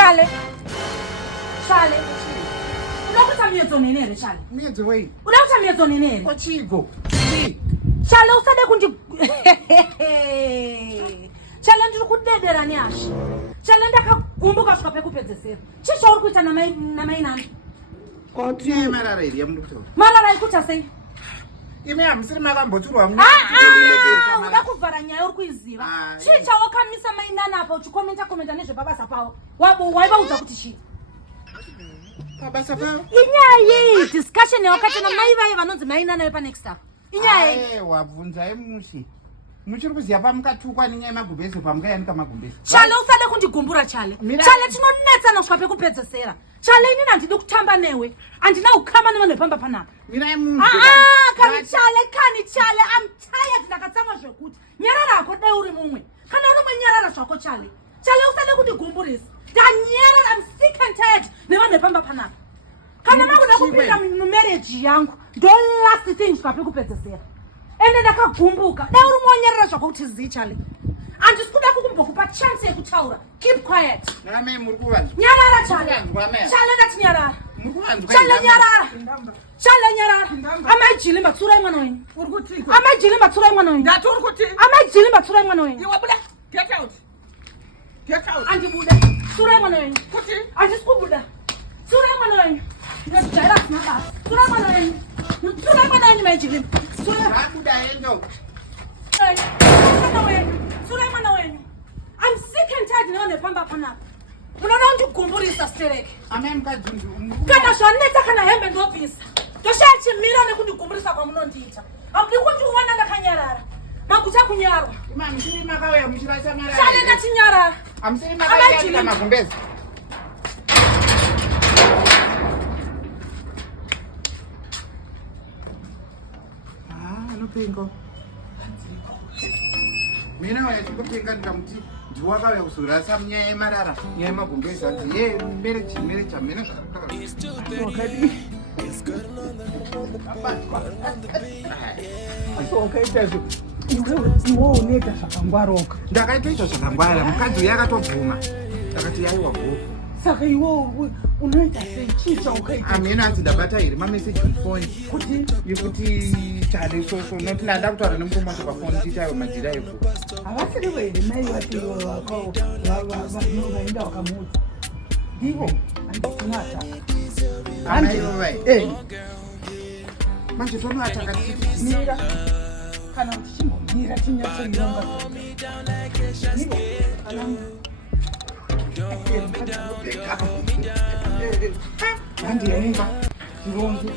Chale. Unakuta miezo nenere chale. Miezo wei. Unakuta miezo nenere. Kwa chigo. Chale usade kundi. Chale ndiri kudedera neashi. Chale ndakagumbuka kusvika pekupedzesera. Chicha uri kuita namai nani? Koti marara iri yamundukutaura. Marara ikuta sei? Ime hamusiri makamboturwa uda kuvhara nyaya uri kuiziva. Chicha wakamisa mai nani apa uchikomenta nezvepabasa pavo. Waivaudza kuti chii? Pabasa pavo? Inyaya discussion yawakati namai vaye vanonzi mai nani vepa next up. Inyaya wabvunzai mushi. Muchiri kuziva pamukatukwa nenyaya yemagumbezi pamukayanika magumbezi. Chale usade kundigumbura chale. Chale tinonetsana kusvika pekupedzesera. Chale inini handidi kutamba newe. Handina kukama nevanhu vepamba panapa. Mirai munhu. Kani chale, I'm tired ndakatsamwa zvekuti. Nyarara hako dai uri mumwe. Kana uri mumwe nyarara zvako chale. Chale usade kundigumburisa. Ndanyarara, I'm sick and tired nevanhu vepamba panapa. Kana makuda kupinda mumarriage yangu, don't last thing kusvika pekupedzesera. Ende ndakagumbuka. Dai uri mumwe nyarara zvako kuti zii chale. Handisi kuda kukumbokupa chance yekutaura. Keep quiet. Name muri kuvanzwa. Nyarara chale. Chale ndati nyarara. Muri kuvanzwa. Chale nyarara. Chale nyarara. Amajili mbatsura mwana wenyu. Uri kuti? Amajili mbatsura mwana wenyu. Ndati uri kuti? Amajili mbatsura mwana wenyu. Iwe buda. Get out. Get out. Andi buda. Tsura mwana wenyu. Kuti? Handisi kubuda. Tsura mwana wenyu. Ndajira sinaba. Tsura mwana wenyu. Tsura mwana wenyu majili. Tsura. Buda endo. Tsura mwana wenyu. I'm sick and tired nevanhu vepamba panapa. Munoda kundigumburisa stereke. Amai mukadzunzu. Kana zvanetsa kana hembe ndobvisa. Toshaya chimira nekundigumburisa kwamunondiita. Hamudi kundiona ndakanyarara. Maguta kunyarwa. Musiri makauya muchirasa marara. Chale ndatinyarara. Hamusiri makayanika magumbezi. Anopenga. Mina waya tikupenga ndikamuti ndiwakauya kuzorasa munyaya yemarara nyaya yemagumbezi anzi ye mere chamene Wakadi. Wakaita izvo. Iwo unoita zvakangwaroka. Ndakaita izvo zvakangwara mukadzi uya akatobvuma. Ndakati yaiwa goko. Saka iwo unoita sei chicha ukaita? Amina anzi ndabata iri mameseji mufoni. Kuti yekuti chale soso noti ndada kutaura nemurume wacho pafoni tiitayo madhira eku. havasiri vere mai vati vako vaenda vakamuudza. Ndivo handisina Amai manje tonoataka mira kana kuti chimbomira tinyatsoironga ndivo handiyaimba chironzo